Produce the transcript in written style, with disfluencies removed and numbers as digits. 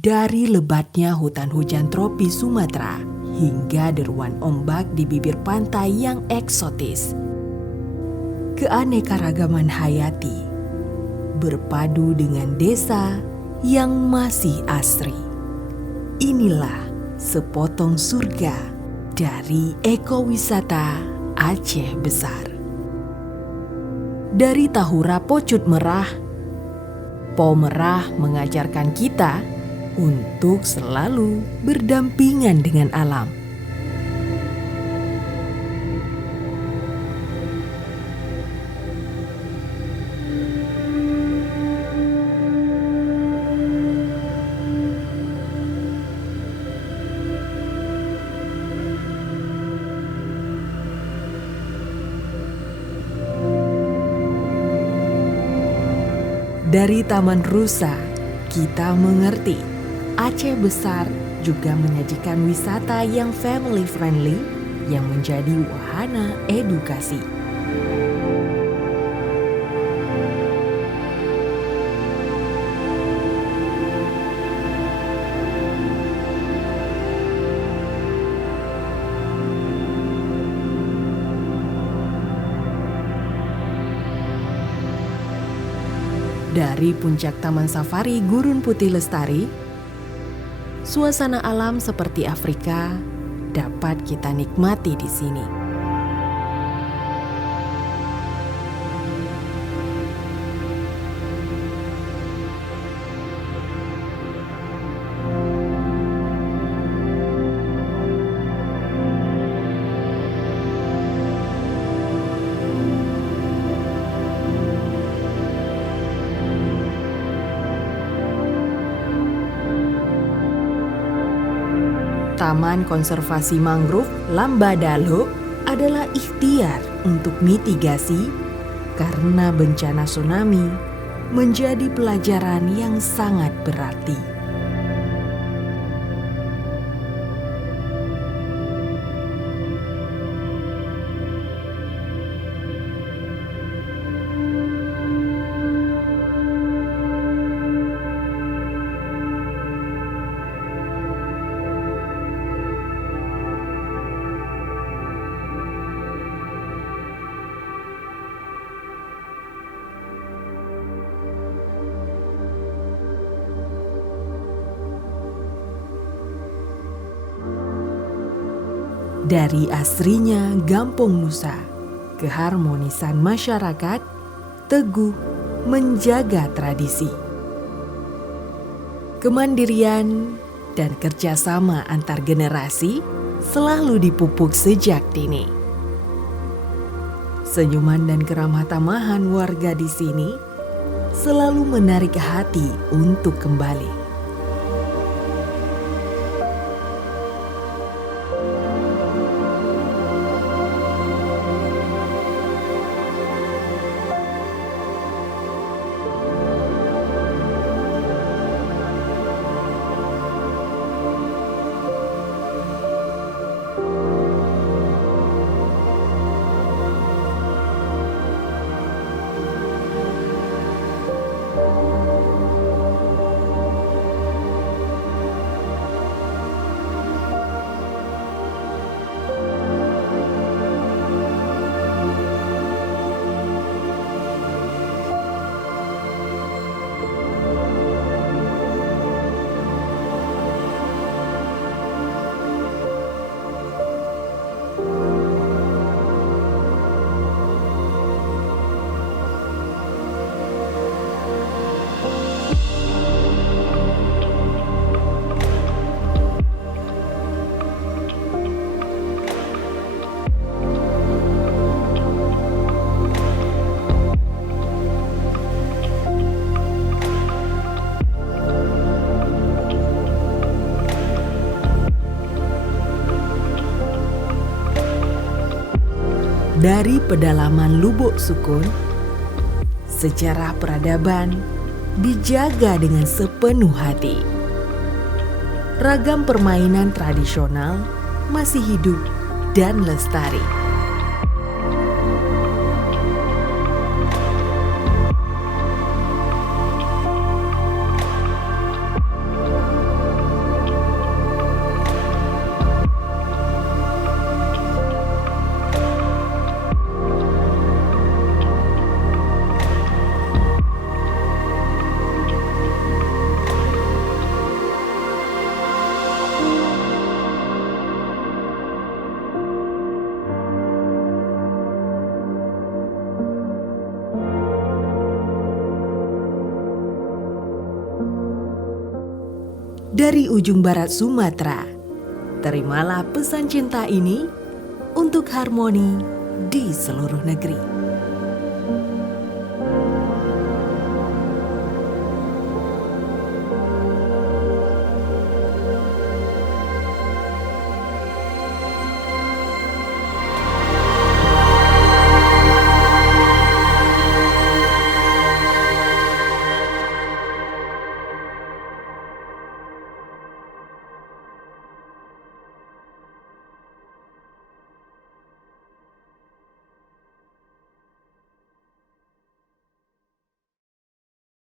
Dari lebatnya hutan hujan tropis Sumatera hingga deruan ombak di bibir pantai yang eksotis, keanekaragaman hayati berpadu dengan desa yang masih asri. Inilah sepotong surga dari ekowisata Aceh Besar. Dari Tahura Pocut Merah, Po Merah mengajarkan kita untuk selalu berdampingan dengan alam. Dari Taman Rusa, kita mengerti Aceh Besar juga menyajikan wisata yang family friendly yang menjadi wahana edukasi. Dari puncak Taman Safari Gurun Putih Lestari, suasana alam seperti Afrika dapat kita nikmati di sini. Taman Konservasi Mangrove Lambadalo adalah ikhtiar untuk mitigasi karena bencana tsunami menjadi pelajaran yang sangat berarti. Dari asrinya Gampong Nusa, keharmonisan masyarakat teguh menjaga tradisi. Kemandirian dan kerjasama antar generasi selalu dipupuk sejak dini. Senyuman dan keramah tamahan warga di sini selalu menarik hati untuk kembali. Dari pedalaman Lubuk Sukun, sejarah peradaban dijaga dengan sepenuh hati. Ragam permainan tradisional masih hidup dan lestari. dari ujung barat Sumatera. Terimalah pesan cinta ini untuk harmoni di seluruh negeri.